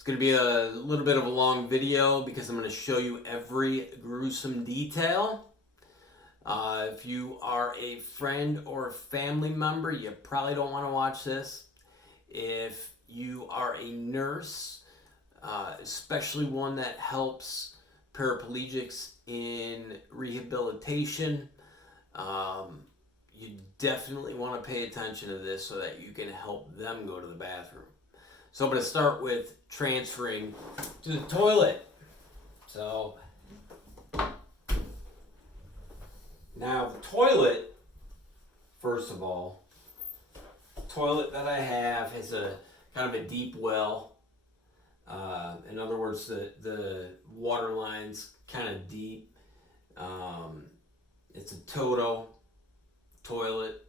It's going to be a little bit of a long video because I'm going to show you every gruesome detail. If you are a friend or a family member, you probably don't want to watch this. If you are a nurse, especially one that helps paraplegics in rehabilitation, you definitely want to pay attention to this so that you can help them go to the bathroom. So I'm going to start with transferring to the toilet. So now the toilet, first of all, the toilet that I have has a kind of a deep well. In other words, the water line's kind of deep. It's a Toto toilet.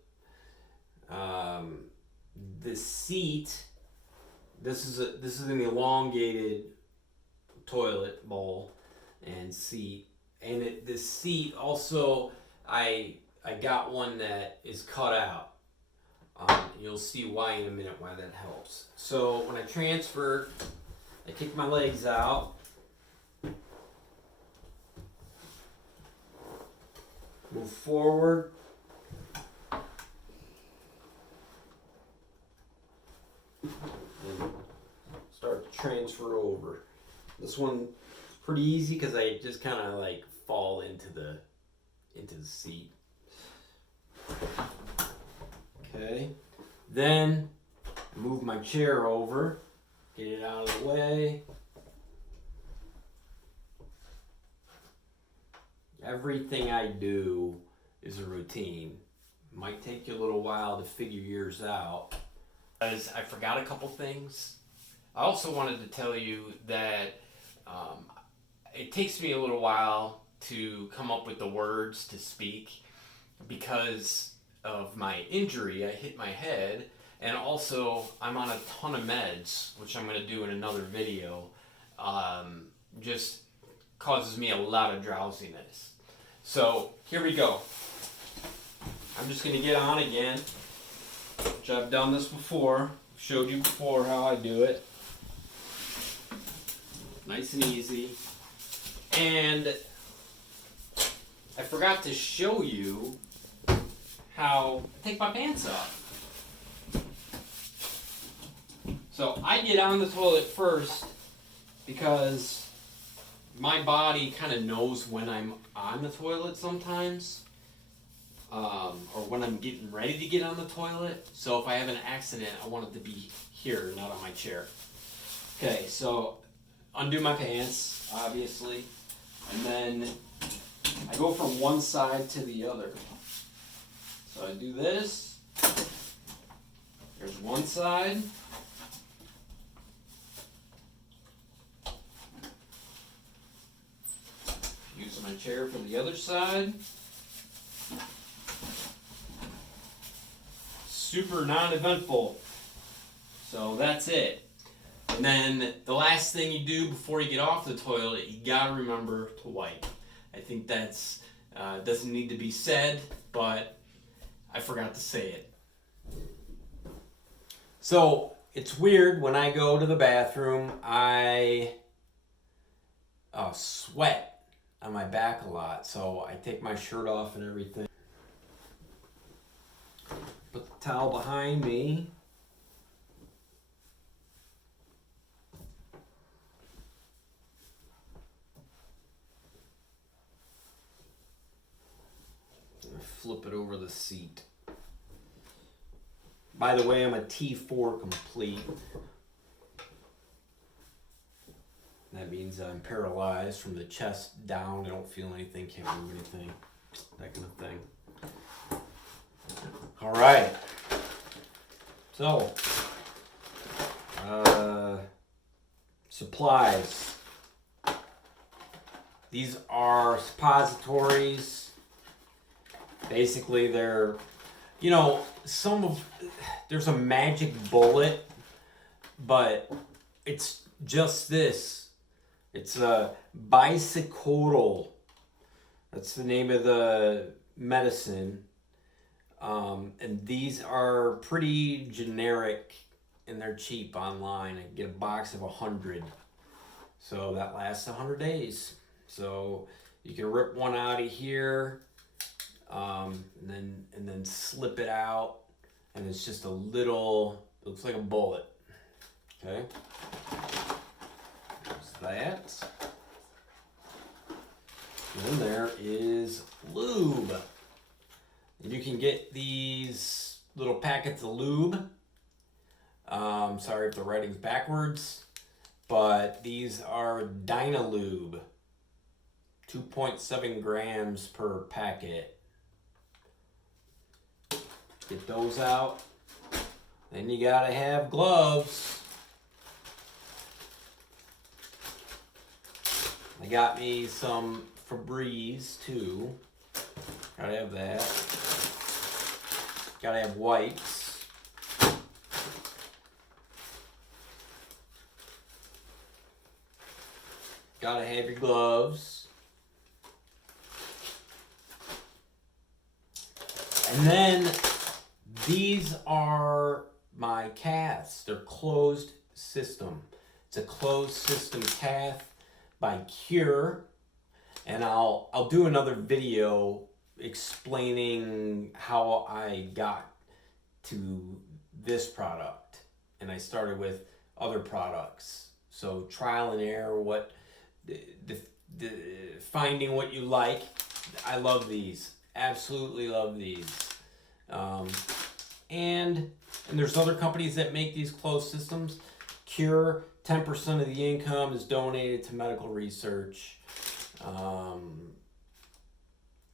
The seat. This is an elongated toilet bowl and seat, and the seat also I got one that is cut out. You'll see why in a minute why that helps. So when I transfer, I kick my legs out. Move forward. And start to transfer over. This one's pretty easy because I just kind of like fall into the seat. Okay. Then move my chair over. Get it out of the way. Everything I do is a routine. It might take you a little while to figure yours out. Because I forgot a couple things. I also wanted to tell you that it takes me a little while to come up with the words to speak because of my injury. I hit my head, and also I'm on a ton of meds, which I'm going to do in another video. Just causes me a lot of drowsiness. So here we go. I'm just going to get on again, which I've done this before. Showed you before how I do it. Nice and easy. And I forgot to show you how I take my pants off. So I get on the toilet first because my body kind of knows when I'm on the toilet sometimes, or when I'm getting ready to get on the toilet. So if I have an accident, I want it to be here, not on my chair. Okay, so undo my pants, obviously, and then I go from one side to the other. So I do this. There's one side. Use my chair for the other side. Super non-eventful. So that's it. And then the last thing you do before you get off the toilet, you gotta remember to wipe. I think that's doesn't need to be said, but I forgot to say it. So it's weird when I go to the bathroom, I sweat on my back a lot, so I take my shirt off and everything. Put the towel behind me. Flip it over the seat. By the way, I'm a T4 complete. That means I'm paralyzed from the chest down. I don't feel anything, can't move anything, that kind of thing. All right. So, supplies. These are suppositories. Basically, they're, there's a magic bullet, but it's just this. It's a bisacodyl. That's the name of the medicine. And these are pretty generic and they're cheap online. I can get a box of 100. So that lasts 100 days. So you can rip one out of here, and then slip it out, and it's just a little, looks like a bullet. Okay, there's that. And then there is lube. And you can get these little packets of lube. Sorry if the writing's backwards, but these are Dynalube. 2.7 grams per packet. Get those out. Then you gotta have gloves. I got me some Febreze too. Gotta have that. Gotta have wipes. Gotta have your gloves. And then these are my caths. They're closed system. It's a closed system cath by Cure. And I'll do another video explaining how I got to this product. And I started with other products. So trial and error, what the finding what you like. I love these. Absolutely love these. And there's other companies that make these closed systems. Cure, 10% of the income is donated to medical research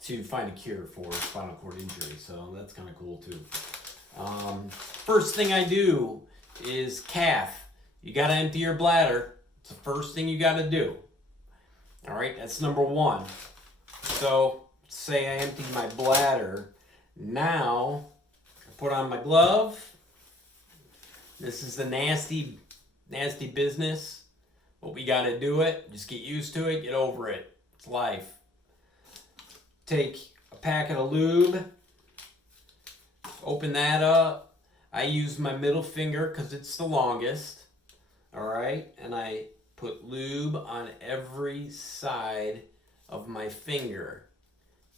to find a cure for spinal cord injury. So that's kind of cool too. First thing I do is cath. You got to empty your bladder. It's the first thing you got to do. All right, that's number one. So say I emptied my bladder. Now I put on my glove. This is the nasty business. But we got to do it. Just get used to it. Get over it. It's life. Take a packet of lube. Open that up. I use my middle finger because it's the longest. All right. And I put lube on every side of my finger.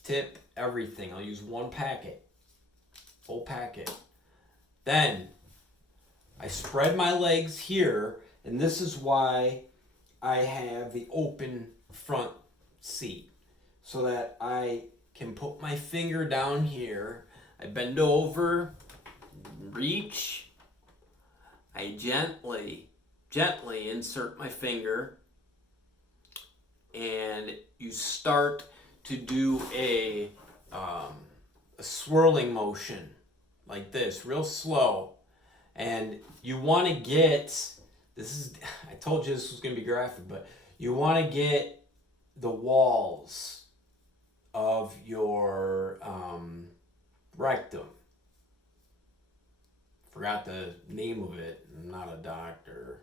Tip, everything. I'll use one packet. Full packet. Then I spread my legs here. And this is why I have the open front seat. So that I can put my finger down here. I bend over, reach. I gently insert my finger. And you start to do a swirling motion like this, real slow. And you want to get, I told you this was going to be graphic, but you want to get the walls of your rectum. Forgot the name of it. I'm not a doctor.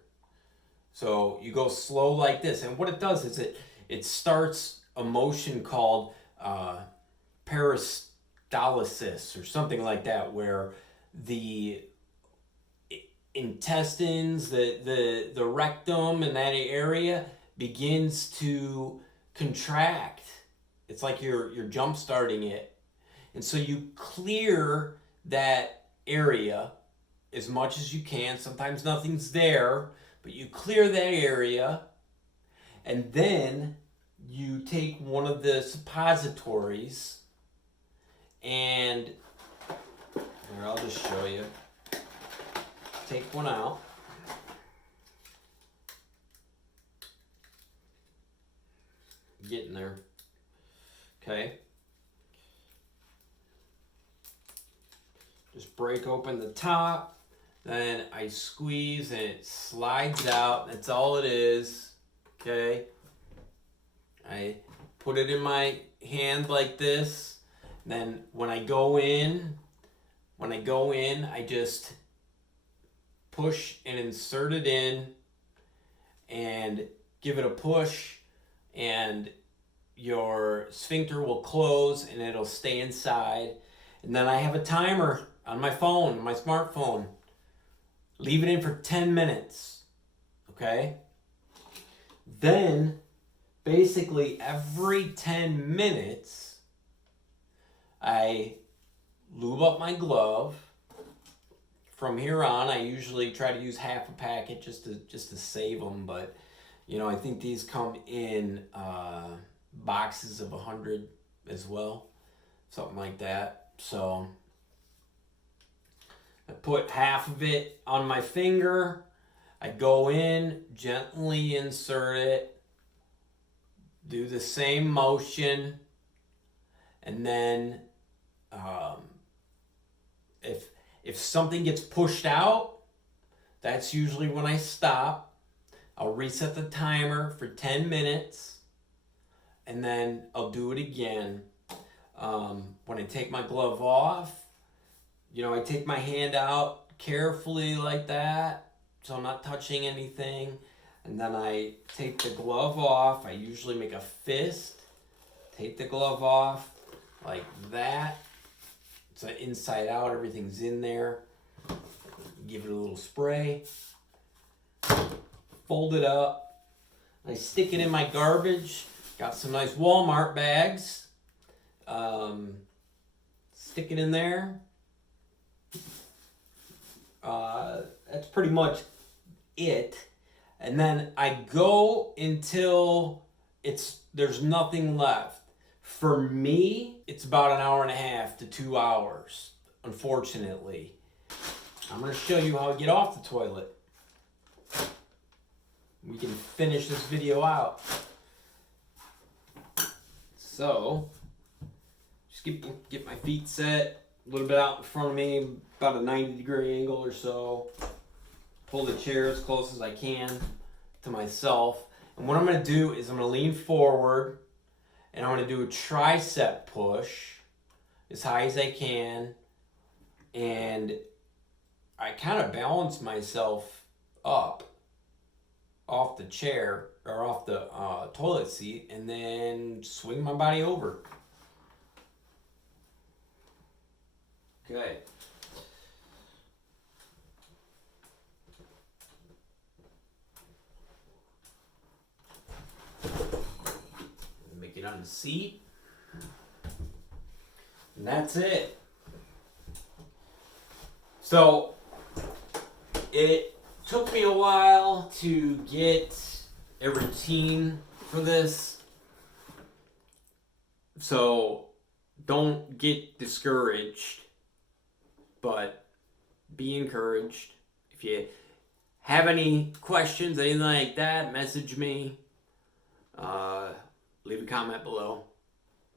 So you go slow like this. And what it does is it starts a motion called Peristalsis or something like that, where the intestines, the rectum and that area begins to contract. It's like you're jump starting it. And so you clear that area as much as you can. Sometimes nothing's there, but you clear that area. And then you take one of the suppositories and here, I'll just show you. Take one out. Getting there. Okay. Just break open the top. Then I squeeze and it slides out. That's all it is. Okay. I put it in my hand like this. Then when I go in, I just push and insert it in and give it a push, and your sphincter will close and it'll stay inside. And then I have a timer on my phone, my smartphone. Leave it in for 10 minutes. Okay? Then, basically every 10 minutes, I lube up my glove. From here on, I usually try to use half a packet just to save them, but you know, I think these come in boxes of 100 as well, something like that. So I put half of it on my finger. I go in, gently insert it, do the same motion, and then if something gets pushed out, that's usually when I stop. I'll reset the timer for 10 minutes, and then I'll do it again. When I take my glove off, you know, I take my hand out carefully like that, so I'm not touching anything. And then I take the glove off. I usually make a fist. Take the glove off like that. So inside out, everything's in there. Give it a little spray. Fold it up. I stick it in my garbage. Got some nice Walmart bags. Stick it in there. That's pretty much it. And then I go until there's nothing left. For me, it's about an hour and a half to 2 hours, unfortunately. I'm going to show you how I get off the toilet. We can finish this video out. So, just get my feet set, a little bit out in front of me, about a 90-degree angle or so. Pull the chair as close as I can to myself. And what I'm going to do is I'm going to lean forward, and I'm going to do a tricep push as high as I can. And I kind of balance myself up off the chair or off the toilet seat, and then swing my body over. Okay. Make it on the seat. And that's it. So it took me a while to get a routine for this. So don't get discouraged, but be encouraged. If you have any questions, anything like that, message me. Leave a comment below,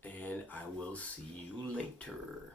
and I will see you later.